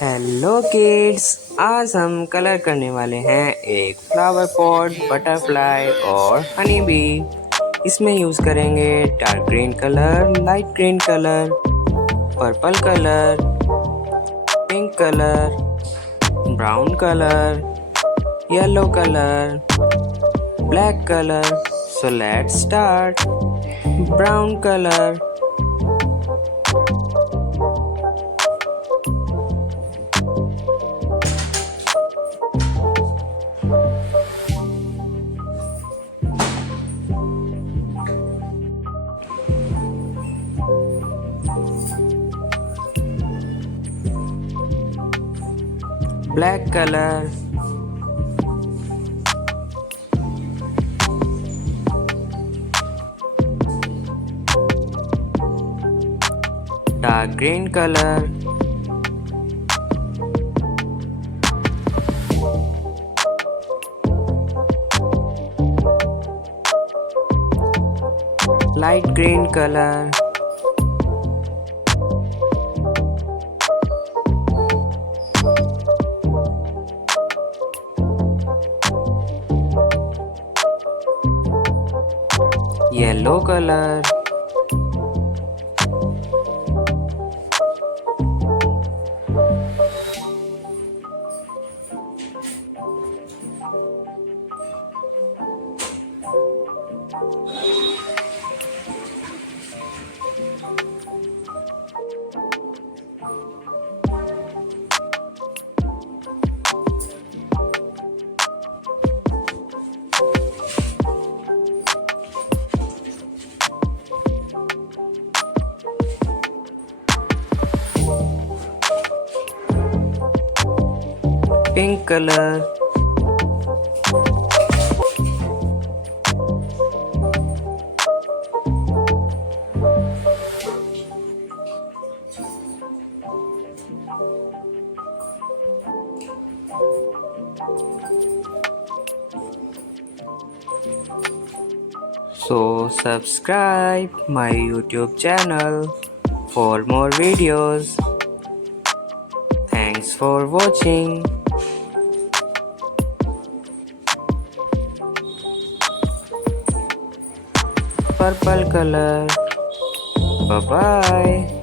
Hello kids, आज हम colour करने वाले हैं एक फ्लावर पॉट, बटरफ्लाई और हनी बी। इसमें यूज़ करेंगे dark green colour, light green colour, purple colour, pink colour, brown colour, yellow colour, black colour. So let's start. Brown colour, black color, dark green color, light green color, yellow color, pink color, so subscribe my YouTube channel for more videos. Thanks for watching. Purple color. Bye bye.